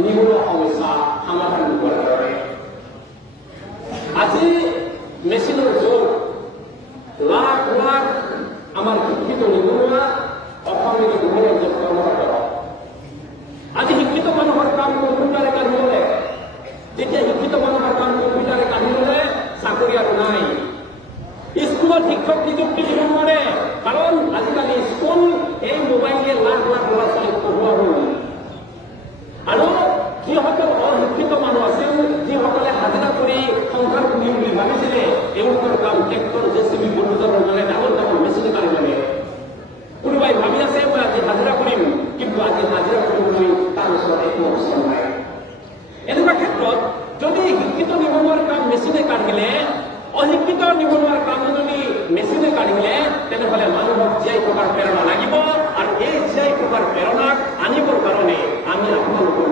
নিবনুৱা সমস্যা সমাধান কৰাৰ দৰে। আজি মেচিনৰ যুগ, লাখ লাখ আমাৰ শিক্ষিত নিবনুৱা অসমীয়া নিবনুৱা যুগ কৰ্মৰত। আজি শিক্ষিত মানুহৰ কাম কম্পিউটাৰে কাঢ়ি ল'লে। যেতিয়া শিক্ষিত মানুহৰ কাম কম্পিউটাৰে কাঢ়ি ল'লে, চাকৰি আৰু নাই। স্কুলত শিক্ষক নিযুক্তি দিব নোৱাৰে, কাৰণ আজিকালি স্কুল এই মোবাইলে লাখ লাখ ল'ৰা ছোৱালীক পঢ়োৱা হ'ল। আৰু যিসকল অশিক্ষিত মানুহ আছিল, যিসকলে হাজিৰা কৰি সংসাৰ কৰিম বুলি ভাবিছিলে, এওঁলোকৰ কাম ট্ৰেক্টৰ, জেচিবি, বুলডোজাৰৰ দৰে ডাঙৰ ডাঙৰ মেচিন কাঢ়ি ল'লে। কোনোবাই ভাবি আছে মই আজি হাজিৰা কৰিম, কিন্তু আজি হাজিৰা কৰিবলৈ তাৰ ওচৰত একো অৱস্থা নাই। এনেকুৱা ক্ষেত্ৰত যদি শিক্ষিত নিবনুৱাৰ কাম মেচিনে কাঢ়িলে, অশিক্ষিত নিবনুৱাৰ কাম যদি মেচিনে কাঢ়িলে, তেনেহ'লে মানুহক জীয়াই থকাৰ প্ৰেৰণা লাগিব। আৰু এই জীয়াই থকাৰ প্ৰেৰণাক আনিবৰ কাৰণে আমি আপোনালোকৰ